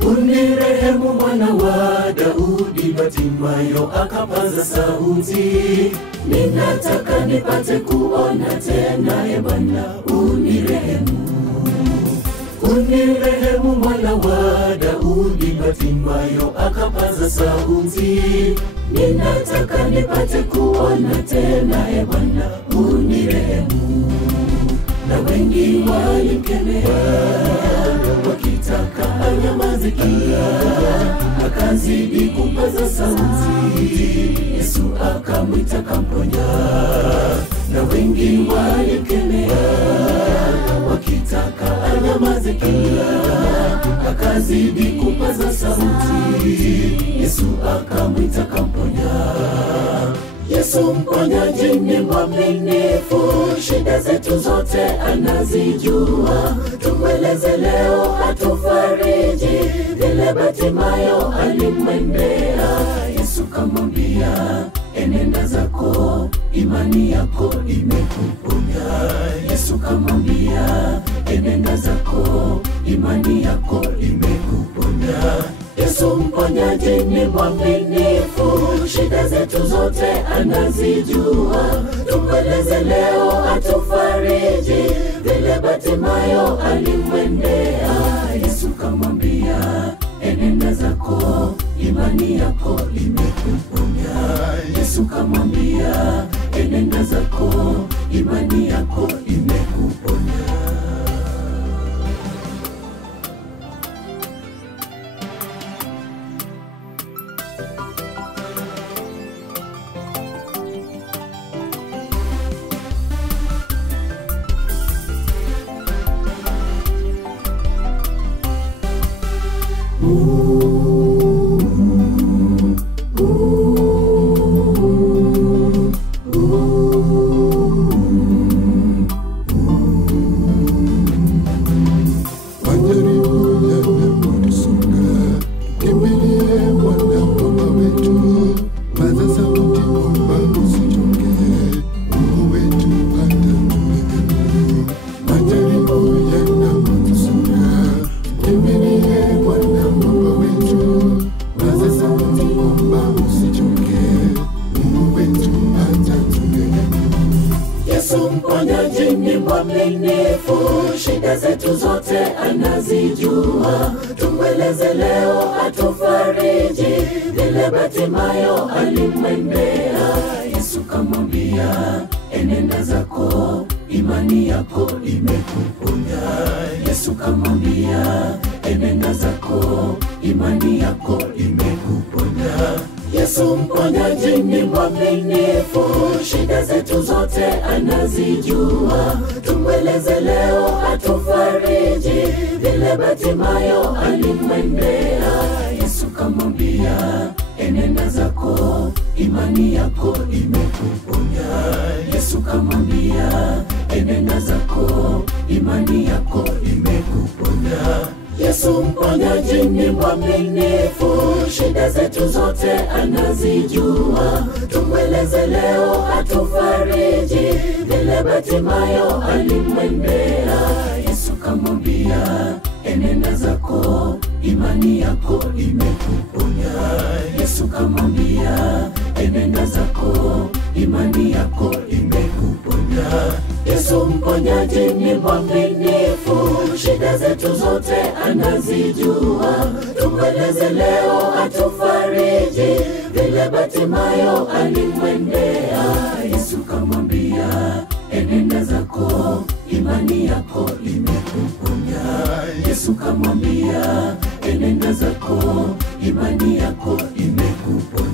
Unirehemu mwana wa Daudi, Bartimayo akapaza sauti, ninataka nipate kuona tena, e Bwana unirehemu. Unirehemu mwana wa Daudi, Bartimayo akapaza sauti, ninataka nipate kuona tena, e Bwana unirehemu. Na wengi walimkemea wakitaka anyamaze kimya, akazidi kupaza sauti, Yesu akamwita kamponya. Na wengi walimkemea wakitaka anyamaze kimya, akazidi kupaza sauti, Yesu akamwita kamponya. Yesu mponyaji ni mwaminifu, shida zetu zote anazijua. Tumweleze leo atufariji, vile Bartimayo alimwendea. Yesu kamwambia, enenda zako, imani yako imekuponya. Yesu kamwambia, enenda zako, imani yako imekuponya. Yesu mponyaji ni mwaminifu, shida zetu zote anazijua. Tumweleze leo atufariji, vile Bartimayo alimwendea. Yesu kamwambia, enenda zako, imani yako imekuponya. Yesu kamwambia, enenda zako, imani yako imekuponya. Mponyaji ni mwaminifu, shida zetu zote anazijua. Tumweleze leo atufariji, vile Bartimayo alimwendea. Yesu kamwambia, enenda zako, imani yako imekuponya. Yesu kamwambia, enenda zako, imani yako imekuponya. Yesu mponyaji ni mwaminifu, shida zetu zote anazijua. Tumweleze leo atufariji, vile Bartimayo alimwendea. Yesu kamwambia, enenda zako, imani yako imekuponya. Yesu kamwambia, enenda zako, imani yako imekuponya. Yesu mponyaji ni mwaminifu, shida zetu zote anazijua. Tumweleze leo atufariji, vile Bartimayo alimwendea. Yesu kamwambia, enenda zako, imani yako imekuponya. Yesu kamwambia, enenda zako, imani yako imekuponya. Yesu mponyaji ni mwaminifu, shida zetu zote anazijua. Tumweleze leo atufariji, vile Bartimayo alimwendea. Yesu kamwambia, enenda zako, imani yako imekuponya. Yesu kamwambia, enenda zako, imani yako imekuponya.